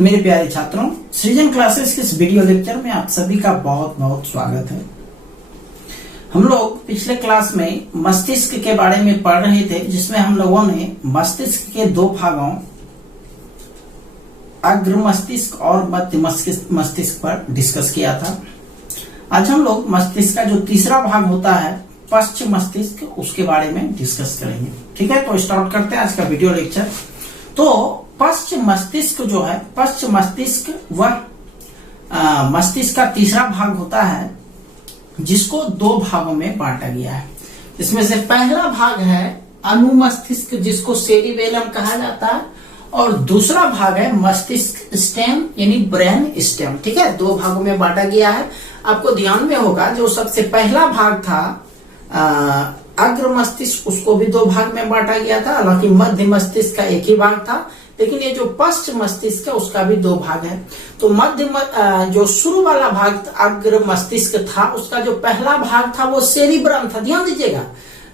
मेरे प्यारे छात्रों, सृजन क्लासेस के इस वीडियो लेक्चर में आप सभी का बहुत बहुत स्वागत है। हम लोग पिछले क्लास में मस्तिष्क के बारे में पढ़ रहे थे, जिसमें हम लोगों ने मस्तिष्क के दो भागों अग्र मस्तिष्क और मध्य मस्तिष्क पर डिस्कस किया था। आज हम लोग मस्तिष्क का जो तीसरा भाग होता है पश्च मस्तिष्क, उसके बारे में डिस्कस करेंगे। ठीक है, तो स्टार्ट करते हैं आज का वीडियो लेक्चर। तो पश्च मस्तिष्क जो है, पश्च मस्तिष्क वह मस्तिष्क का तीसरा भाग होता है जिसको दो भागों में बांटा गया है। इसमें से पहला भाग है अनुमस्तिष्क, जिसको सेरिबेलम कहा जाता है, और दूसरा भाग है मस्तिष्क स्टेम यानी ब्रेन स्टेम। ठीक है, दो भागों में बांटा गया है। आपको ध्यान में होगा जो सबसे पहला भाग था अग्र मस्तिष्क, उसको भी दो भाग में बांटा गया था। हालांकि मध्य मस्तिष्क का एक ही भाग था, लेकिन ये जो पश्च मस्तिष्क है उसका भी दो भाग है। तो जो शुरू वाला भाग अग्र मस्तिष्क था, उसका जो पहला भाग था वो सेरिब्रम था। ध्यान दीजिएगा,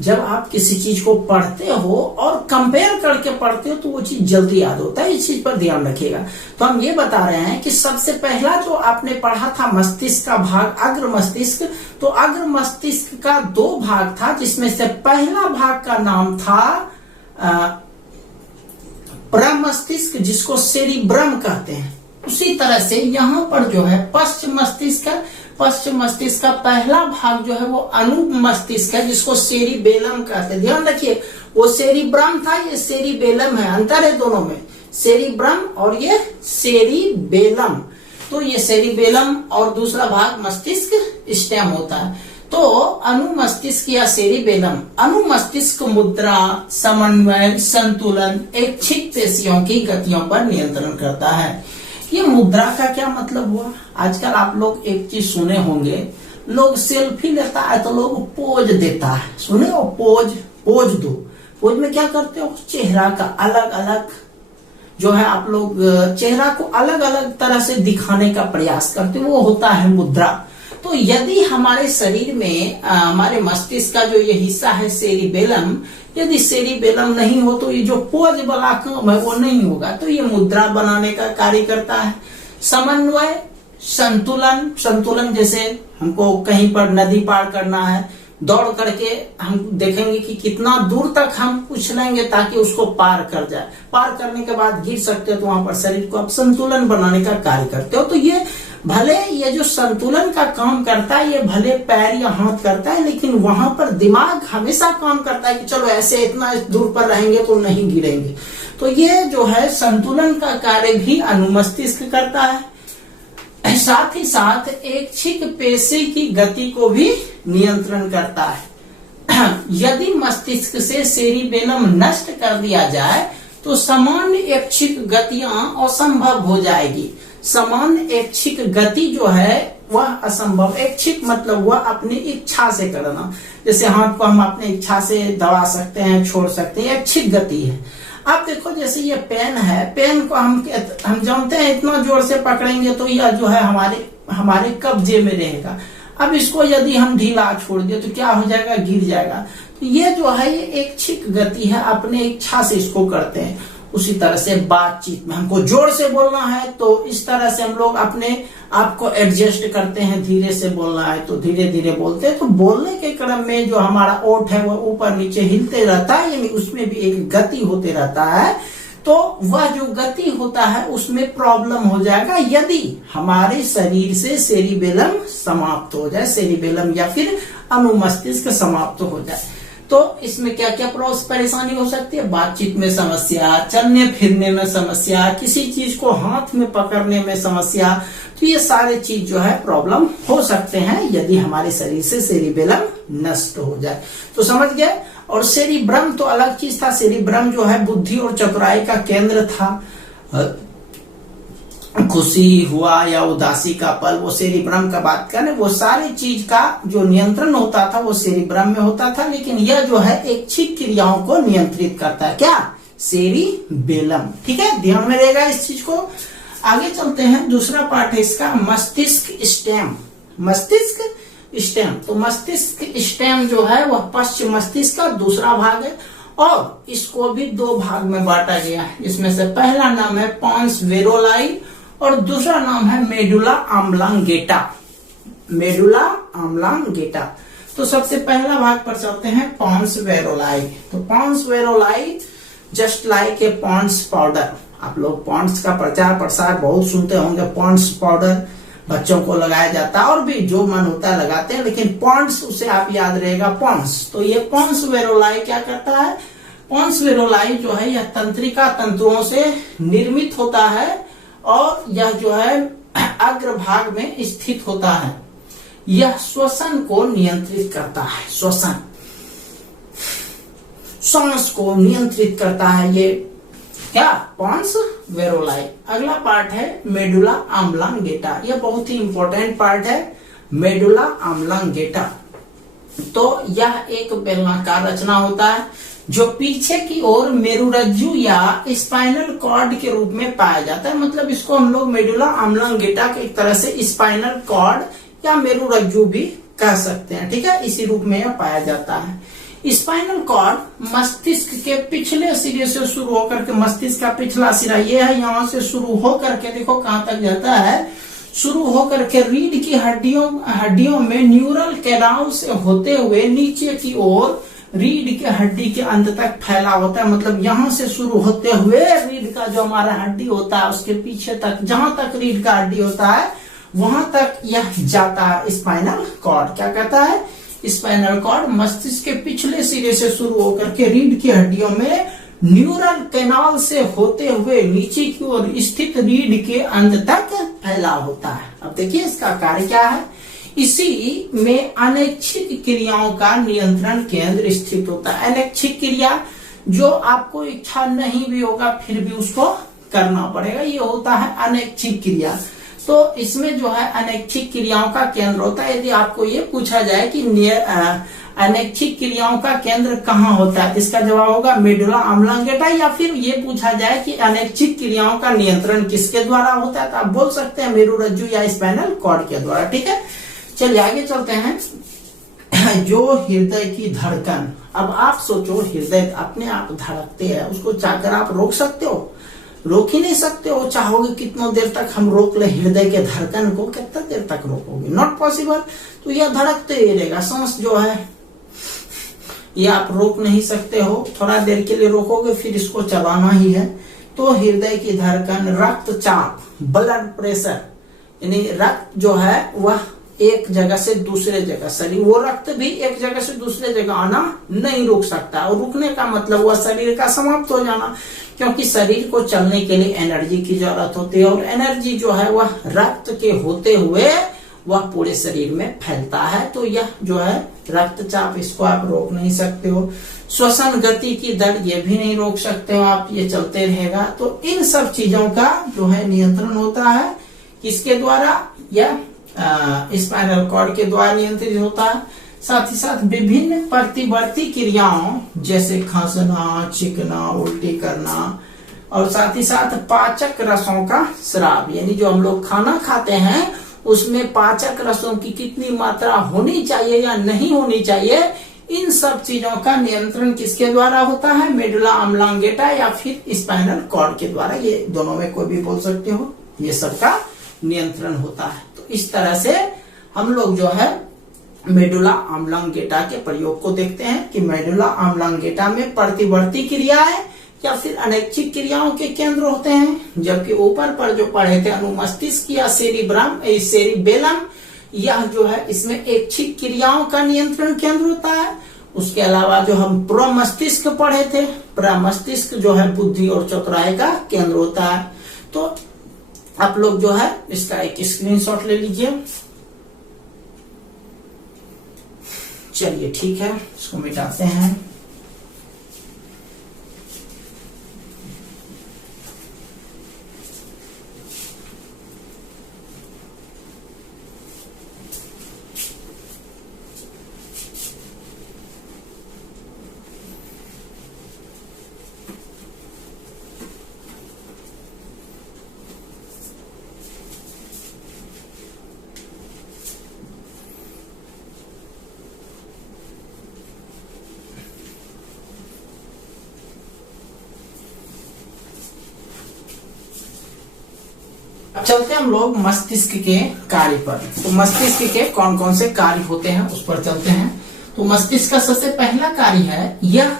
जब आप किसी चीज को पढ़ते हो और कंपेयर करके पढ़ते हो तो वो चीज जल्दी याद होता है। इस चीज पर ध्यान रखिएगा। तो हम ये बता रहे हैं कि सबसे पहला जो आपने पढ़ा था मस्तिष्क का भाग अग्र मस्तिष्क, तो अग्र मस्तिष्क का दो भाग था, जिसमें से पहला भाग का नाम था प्रमस्तिष्क, जिसको सेरिब्रम कहते हैं। उसी तरह से यहाँ पर जो है पश्च मस्तिष्क है। पश्च मस्तिष्क का पहला भाग जो है वो अनुमस्तिष्क है, जिसको सेरिबेलम कहते हैं। ध्यान रखिए, वो सेरिब्रम था, ये सेरिबेलम है, अंतर है दोनों में, सेरिब्रम और ये सेरिबेलम। तो ये सेरिबेलम और दूसरा भाग मस्तिष्क स्टेम होता है। तो अनुमस्तिष्क या सेरिबेलम अनुमस्तिष्क मुद्रा, समन्वय, संतुलन, ऐच्छिक पेशियों की गतियों पर नियंत्रण करता है। ये मुद्रा का क्या मतलब हुआ? आजकल आप लोग एक चीज सुने होंगे, लोग सेल्फी लेता है तो लोग पोज देता है। सुने हो? पोज दो। पोज में क्या करते हो? चेहरा का अलग अलग जो है, आप लोग चेहरा को अलग अलग तरह से दिखाने का प्रयास करते हो, वो होता है मुद्रा। तो यदि हमारे शरीर में हमारे मस्तिष्क का जो ये हिस्सा है सेरिबेलम, यदि सेरिबेलम नहीं हो तो ये जो पोज वाला काम है वो नहीं होगा। तो ये मुद्रा बनाने का कार्य करता है। समन्वय, संतुलन जैसे हमको कहीं पर नदी पार करना है, दौड़ करके हम देखेंगे कि कितना दूर तक हम उछलेंगे ताकि उसको पार कर जाए। पार करने के बाद गिर सकते हो, तो वहां पर शरीर को आप संतुलन बनाने का कार्य करते हो। तो ये भले ये जो संतुलन का काम करता है, ये भले पैर या हाथ करता है, लेकिन वहां पर दिमाग हमेशा काम करता है कि चलो ऐसे इतना दूर पर रहेंगे तो नहीं गिरेंगे। तो ये जो है संतुलन का कार्य भी अनुमस्तिष्क करता है। साथ ही साथ ऐच्छिक पेशी की गति को भी नियंत्रण करता है। यदि मस्तिष्क से सेरिबेलम नष्ट कर दिया जाए तो सामान्य ऐच्छिक गतियां असंभव हो जाएगी। सामान्य ऐच्छिक गति जो है वह असंभव। ऐच्छिक मतलब वह अपनी इच्छा से करना। जैसे हाथ को हम अपनी इच्छा से दबा सकते हैं, छोड़ सकते हैं, ऐच्छिक गति है। अब देखो, जैसे ये पेन है, पेन को हम जानते हैं इतना जोर से पकड़ेंगे तो यह जो है हमारे कब्जे में रहेगा। अब इसको यदि हम ढीला छोड़ दिए तो क्या हो जाएगा? गिर जाएगा। तो ये जो है ये ऐच्छिक गति है, अपने इच्छा से इसको करते हैं। उसी तरह से बातचीत में हमको जोर से बोलना है तो इस तरह से हम लोग अपने आप को एडजस्ट करते हैं। धीरे से बोलना है तो धीरे धीरे बोलते हैं। तो बोलने के क्रम में जो हमारा ओठ है वो ऊपर नीचे हिलते रहता है, यानी उसमें भी एक गति होते रहता है। तो वह जो गति होता है उसमें प्रॉब्लम हो जाएगा यदि हमारे शरीर से सेरिबेलम समाप्त हो जाए, सेरिबेलम या फिर अनुमस्तिष्क समाप्त हो जाए। तो इसमें क्या क्या परेशानी हो सकती है? बातचीत में समस्या, चलने फिरने में समस्या, किसी चीज को हाथ में पकड़ने में समस्या। तो ये सारे चीज जो है प्रॉब्लम हो सकते हैं यदि हमारे शरीर से सेरिबेलम नष्ट हो जाए। तो समझ गए। और सेरिब्रम तो अलग चीज था। सेरिब्रम जो है बुद्धि और चतुराई का केंद्र था। खुशी हुआ या उदासी का पल, वो सेरिब्रम का बात करें, वो सारी चीज का जो नियंत्रण होता था वो सेरिब्रम में होता था। लेकिन यह जो है ऐच्छिक क्रियाओं को नियंत्रित करता है, क्या? सेरिबेलम। ठीक है, ध्यान में रहेगा इस चीज को। आगे चलते हैं, दूसरा पार्ट है इसका मस्तिष्क स्टेम। मस्तिष्क स्टेम, तो मस्तिष्क स्टेम जो है वह पश्च मस्तिष्क का दूसरा भाग है और इसको भी दो भाग में बांटा गया है। इसमें से पहला नाम है पांस वेरोलाई और दूसरा नाम है मेडुला ऑब्लांगेटा। Medulla oblongata. तो सबसे पहला भाग पर चलते हैं पॉन्स वेरोलाई। तो पॉन्स वेरोलाई just like a Pond's powder. आप लोग पॉन्ड्स का प्रचार प्रसार बहुत सुनते होंगे। पॉन्ड्स पाउडर बच्चों को लगाया जाता है और भी जो मन होता है लगाते हैं, लेकिन पॉन्ड्स उसे आप याद रहेगा पॉन्ड्स। तो ये पॉन्स वेरोलाई क्या करता है? पॉन्स वेरोलाई जो है यह तंत्रिका तंतुओं से निर्मित होता है और यह जो है अग्रभाग में स्थित होता है। यह श्वसन को नियंत्रित करता है। श्वसन, सांस को नियंत्रित करता है ये क्या? पॉन्स वेरोलाई। अगला पार्ट है मेडुला ऑब्लांगेटा। यह बहुत ही इंपॉर्टेंट पार्ट है, मेडुला ऑब्लांगेटा। तो यह एक बेलनाकार रचना होता है जो पीछे की ओर मेरुरज्जु या स्पाइनल कॉर्ड के रूप में पाया जाता है। मतलब इसको हम लोग मेडुला ऑब्लांगेटा के एक तरह से स्पाइनल कॉर्ड या मेरुरज्जु भी कह सकते हैं। ठीक है, इसी रूप में यह पाया जाता है। स्पाइनल कॉर्ड मस्तिष्क के पिछले सिरे से शुरू होकर के, मस्तिष्क का पिछला सिरा ये है, यहां से शुरू होकर के देखो कहां तक जाता है, शुरू होकर के रीढ़ की हड्डियों में न्यूरल कैनाल से होते हुए नीचे की ओर रीढ़ के हड्डी के अंत तक फैला होता है। मतलब यहां से शुरू होते हुए रीढ़ का जो हमारा हड्डी होता है उसके पीछे तक, जहां तक रीढ़ का हड्डी होता है वहां तक यह जाता है स्पाइनल कॉर्ड। क्या कहता है? स्पाइनल कॉर्ड मस्तिष्क के पिछले सिरे से शुरू होकर के रीढ़ की हड्डियों में न्यूरल कैनाल से होते हुए नीचे की ओर स्थित रीढ़ के अंत तक फैला होता है। अब देखिए इसका कार्य क्या है। इसी में अनैच्छिक क्रियाओं का नियंत्रण केंद्र स्थित होता है। अनैच्छिक क्रिया जो आपको इच्छा नहीं भी होगा फिर भी उसको करना पड़ेगा, ये होता है अनैच्छिक क्रिया। तो इसमें जो है अनैच्छिक क्रियाओं का केंद्र होता है। यदि आपको ये पूछा जाए कि अनैच्छिक क्रियाओं का केंद्र कहाँ होता है, इसका जवाब होगा मेडुला ऑब्लांगेटा। या फिर ये पूछा जाए कि अनैच्छिक क्रियाओं का नियंत्रण किसके द्वारा होता है, तो आप बोल सकते हैं मेरुरज्जु या स्पाइनल कॉर्ड के द्वारा। ठीक है, चलिए आगे चलते हैं। जो हृदय की धड़कन, अब आप सोचो हृदय अपने आप धड़कते हैं, उसको चाहकर आप रोक सकते हो? रोक ही नहीं सकते हो। चाहोगे कितना देर तक हम रोक ले हृदय के धड़कन को, कितना देर तक रोकोगे? Not possible. तो यह धड़कते ही रहेगा। सांस जो है ये आप रोक नहीं सकते हो, थोड़ा देर के लिए रोकोगे फिर इसको चलाना ही है। तो हृदय की धड़कन, रक्तचाप, ब्लड प्रेशर, यानी रक्त जो है वह एक जगह से दूसरे जगह, शरीर वो रक्त भी एक जगह से दूसरे जगह आना नहीं रुक सकता। और रुकने का मतलब वह शरीर का समाप्त हो जाना, क्योंकि शरीर को चलने के लिए एनर्जी की जरूरत होती है और एनर्जी जो है वह रक्त के होते हुए वह पूरे शरीर में फैलता है। तो यह जो है रक्तचाप, इसको आप रोक नहीं सकते हो। श्वसन गति की दर ये भी नहीं रोक सकते हो आप, ये चलते रहेगा। तो इन सब चीजों का जो है नियंत्रण होता है किसके द्वारा? यह स्पाइनल कॉर्ड के द्वारा नियंत्रित होता है। साथ ही साथ विभिन्न प्रतिवर्ती क्रियाओं जैसे खांसना, छींकना, उल्टी करना और साथ ही साथ पाचक रसों का स्राव, यानी जो हम लोग खाना खाते हैं उसमें पाचक रसों की कितनी मात्रा होनी चाहिए या नहीं होनी चाहिए, इन सब चीजों का नियंत्रण किसके द्वारा होता है? मेडुला ऑब्लांगेटा या फिर स्पाइनल कॉर्ड के द्वारा। ये दोनों में कोई भी बोल सकते हो, ये सबका नियंत्रण होता है। तो इस तरह से हम लोग जो है मेडुला ऑब्लांगेटा के प्रयोग को देखते हैं कि मेडुला ऑब्लांगेटा में प्रतिवर्ती क्रियाएं या फिर अनैच्छिक क्रियाओं के केंद्र होते हैं। जबकि ऊपर पर जो पढ़े थे अनुमस्तिष्क या सेरिबेलम, यह जो है इसमें ऐच्छिक क्रियाओं का नियंत्रण केंद्र होता है। उसके अलावा जो हम प्रमस्तिष्क पढ़े थे, प्रमस्तिष्क जो है बुद्धि और चतुराई का केंद्र होता है। तो आप लोग जो है इसका एक स्क्रीनशॉट ले लीजिए। चलिए ठीक है, इसको मिटाते हैं। चलते हम लोग मस्तिष्क के कार्य पर। तो मस्तिष्क के कौन कौन से कार्य होते हैं उस पर चलते हैं। तो मस्तिष्क का सबसे पहला कार्य है, यह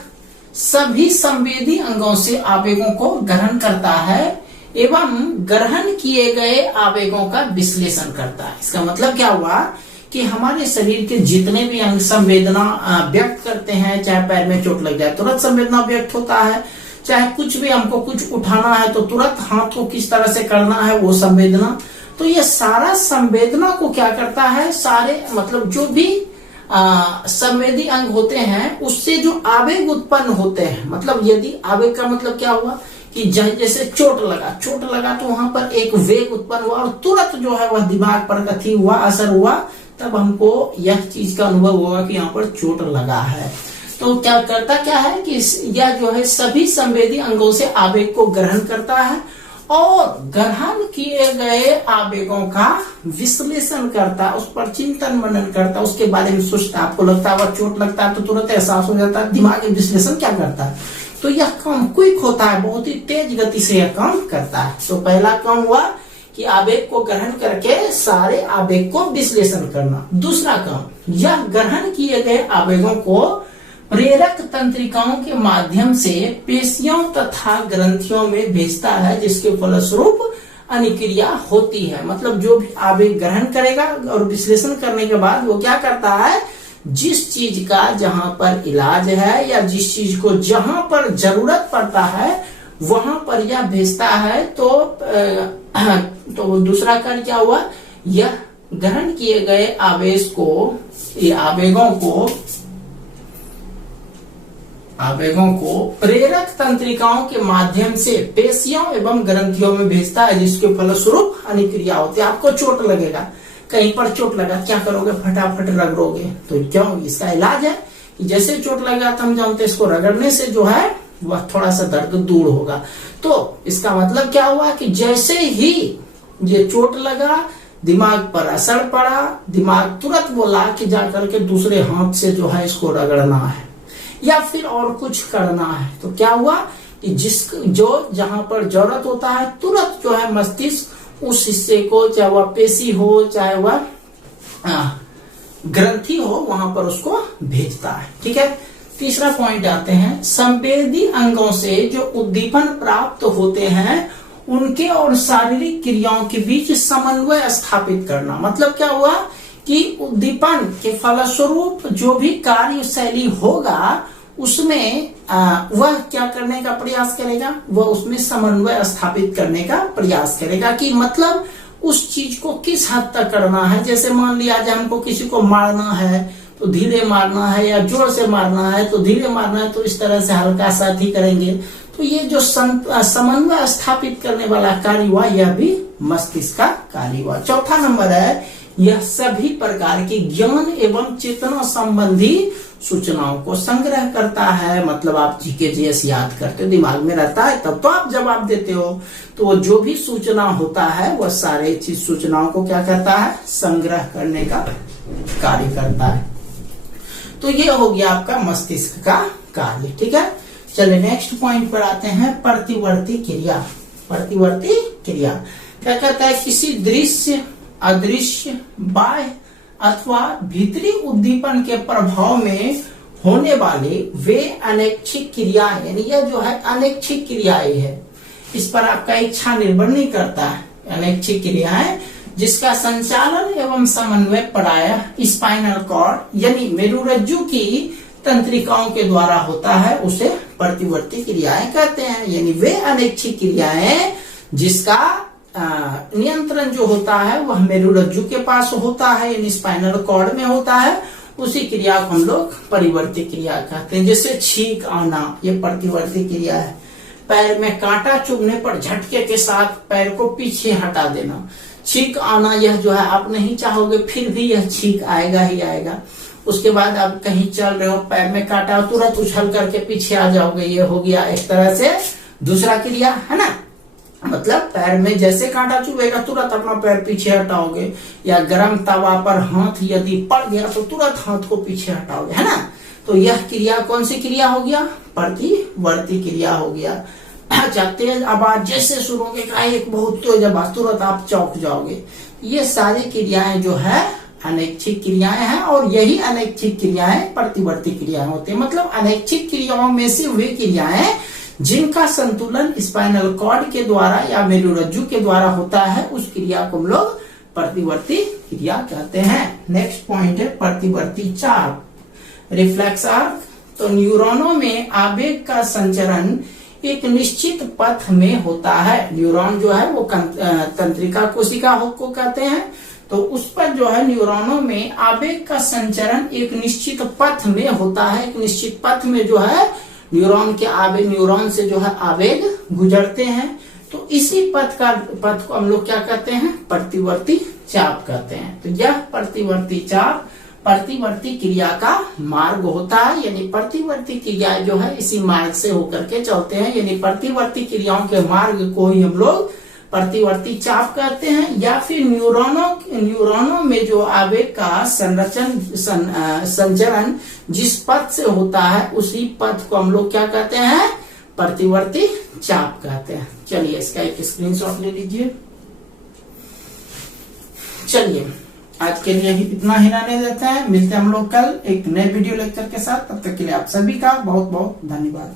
सभी संवेदी अंगों से आवेगों को ग्रहण करता है एवं ग्रहण किए गए आवेगों का विश्लेषण करता है। इसका मतलब क्या हुआ कि हमारे शरीर के जितने भी अंग संवेदना व्यक्त करते हैं, चाहे पैर में चोट लग जाए तुरंत संवेदना व्यक्त होता है, चाहे कुछ भी हमको कुछ उठाना है तो तुरंत हाथ को किस तरह से करना है वो संवेदना। तो ये सारा संवेदना को क्या करता है, सारे मतलब जो भी संवेदी अंग होते हैं उससे जो आवेग उत्पन्न होते हैं, मतलब यदि आवेग का मतलब क्या हुआ कि जैसे चोट लगा तो वहां पर एक वेग उत्पन्न हुआ और तुरंत जो है वह दिमाग पर कथी हुआ, असर हुआ, तब हमको यह चीज का अनुभव होगा कि यहाँ पर चोट लगा है। तो क्या करता क्या है कि यह जो है सभी संवेदी अंगों से आवेग को ग्रहण करता है और ग्रहण किए गए आवेगों का विश्लेषण करता है, उस पर चिंतन मनन करता है, उसके बारे में सोचता है। आपको लगता है वह चोट लगता है तो तुरंत एहसास हो जाता है, दिमाग में विश्लेषण क्या करता है। तो यह काम क्विक होता है, बहुत ही तेज गति से यह काम करता है। तो पहला काम हुआ कि आवेग को ग्रहण करके सारे आवेग को विश्लेषण करना। दूसरा काम, यह ग्रहण किए गए आवेगों को प्रेरक तंत्रिकाओं के माध्यम से पेशियों तथा ग्रंथियों में भेजता है, जिसके फलस्वरूप अनिक्रिया होती है। मतलब जो भी आवेग ग्रहण करेगा और विश्लेषण करने के बाद वो क्या करता है, जिस चीज का जहां पर इलाज है या जिस चीज को जहां पर जरूरत पड़ता है वहां पर यह भेजता है। तो दूसरा कार्य क्या हुआ, यह ग्रहण किए गए आवेगों को प्रेरक तंत्रिकाओं के माध्यम से पेशियों एवं ग्रंथियों में भेजता है, जिसके फलस्वरूप अनिक्रिया होती है। आपको चोट लगेगा, कहीं पर चोट लगा, क्या करोगे, फटाफट रगड़ोगे। तो क्यों, इसका इलाज है कि जैसे चोट लगा तो हम जानते हैं इसको रगड़ने से जो है वह थोड़ा सा दर्द दूर होगा। तो इसका मतलब क्या हुआ कि जैसे ही ये चोट लगा, दिमाग पर असर पड़ा, दिमाग तुरंत बोला कि जाकर के दूसरे हाथ से जो है इसको रगड़ना है या फिर और कुछ करना है। तो क्या हुआ कि जहां पर जरूरत होता है तुरंत जो है मस्तिष्क उस हिस्से को, चाहे वह पेशी हो चाहे वह ग्रंथि हो, वहां पर उसको भेजता है। ठीक है, तीसरा पॉइंट आते हैं, संवेदी अंगों से जो उद्दीपन प्राप्त होते हैं उनके और शारीरिक क्रियाओं के बीच समन्वय स्थापित करना। मतलब क्या हुआ कि उद्दीपन के फलस्वरूप जो भी कार्य शैली होगा उसमें वह क्या करने का प्रयास करेगा, वह उसमें समन्वय स्थापित करने का प्रयास करेगा कि मतलब उस चीज को किस हद तक करना है। जैसे मान लिया जाए हमको किसी को मारना है तो धीरे मारना है या जोर से मारना है तो धीरे मारना है, तो इस तरह से हल्का साथ ही करेंगे। तो ये जो समन्वय स्थापित करने वाला कार्य हुआ यह भी मस्तिष्क का कार्य हुआ। चौथा नंबर है, यह सभी प्रकार की ज्ञान एवं चेतना संबंधी सूचनाओं को संग्रह करता है। मतलब आप जीके याद करते हो, दिमाग में रहता है, तब तो आप जवाब देते हो। तो वो जो भी सूचना होता है वह सारे चीज सूचनाओं को क्या करता है, संग्रह करने का कार्य करता है। तो ये हो गया आपका मस्तिष्क का कार्य। ठीक है, चलिए नेक्स्ट पॉइंट पर आते हैं, प्रतिवर्ती क्रिया। प्रतिवर्ती क्रिया क्या कहता है, किसी दृश्य, अदृश्य, बाह्य अथवा भीतरी उद्दीपन के प्रभाव में होने वाले वे अनैच्छिक क्रियाएं, यानी यह जो है अनैच्छिक क्रियाएं है, इस पर आपका इच्छा निर्भर नहीं करता है। अनैच्छिक क्रियाएं जिसका संचालन एवं समन्वय प्रायः स्पाइनल कॉर्ड यानी मेरुरज्जु की तंत्रिकाओं के द्वारा होता है, उसे प्रतिवर्ती क्रियाएं कहते हैं। यानी वे अनैच्छिक क्रियाएं जिसका नियंत्रण जो होता है वह मेरुरज्जु के पास होता है, यानी स्पाइनल कॉर्ड में होता है, उसी क्रिया को हम लोग परिवर्ती क्रिया कहते हैं। जैसे छींक आना, ये प्रतिवर्ती क्रिया है। पैर में कांटा चुभने पर झटके के साथ पैर को पीछे हटा देना। छींक आना, यह जो है आप नहीं चाहोगे फिर भी यह छींक आएगा ही आएगा। उसके बाद आप कहीं चल रहे हो, पैर में काटा, तुरंत उछल करके पीछे आ जाओगे, ये हो गया एक तरह से दूसरा क्रिया, है ना। मतलब पैर में जैसे कांटा चुभेगा तुरंत अपना पैर पीछे हटाओगे, या गर्म तवा पर हाथ यदि पड़ गया तो तुरंत हाथ को पीछे हटाओगे, है ना। तो यह क्रिया कौन सी क्रिया हो गया, प्रतिवर्ती क्रिया हो गया। अच्छा तेज आवाज जैसे शुरू होगी एक बहुत तेज आवाज, तुरंत आप चौंक जाओगे। ये सारी क्रियाएं जो है अनैच्छिक क्रियाएं हैं, और यही अनैच्छिक क्रियाएं प्रतिवर्ती क्रियाएं होती है। मतलब अनैच्छिक क्रियाओं में से वे क्रियाएं जिनका संतुलन स्पाइनल कॉर्ड के द्वारा या मेरुरज्जु के द्वारा होता है, उस क्रिया को हम लोग प्रतिवर्ती क्रिया कहते हैं। नेक्स्ट पॉइंट है प्रतिवर्ती चाप, रिफ्लेक्स आर्क। तो न्यूरॉनों में आवेग का संचरण एक निश्चित पथ में होता है। न्यूरॉन जो है वो तंत्रिका कोशिका को कहते हैं। तो उस पर जो है न्यूरॉनों में आवेग का संचरण एक निश्चित पथ में होता है। एक निश्चित पथ में जो है न्यूरॉन से जो है आवेग गुजरते हैं। तो इसी पथ को हम लोग क्या कहते हैं, प्रतिवर्ती चाप कहते हैं। तो यह प्रतिवर्ती चाप प्रतिवर्ती क्रिया का मार्ग होता है, यानी प्रतिवर्ती क्रिया जो है इसी मार्ग से होकर के चलते हैं, यानी प्रतिवर्ती क्रियाओं के मार्ग को ही हम लोग प्रतिवर्ती चाप कहते हैं। या फिर न्यूरॉनों में जो आवेग का संचरण जिस पथ से होता है, उसी पथ को हम लोग क्या कहते हैं, प्रतिवर्ती चाप कहते हैं। चलिए इसका एक स्क्रीनशॉट ले लीजिए। चलिए आज के लिए इतना ही रहने देते हैं, मिलते हैं हम लोग कल एक नए वीडियो लेक्चर के साथ। तब तक के लिए आप सभी का बहुत बहुत धन्यवाद।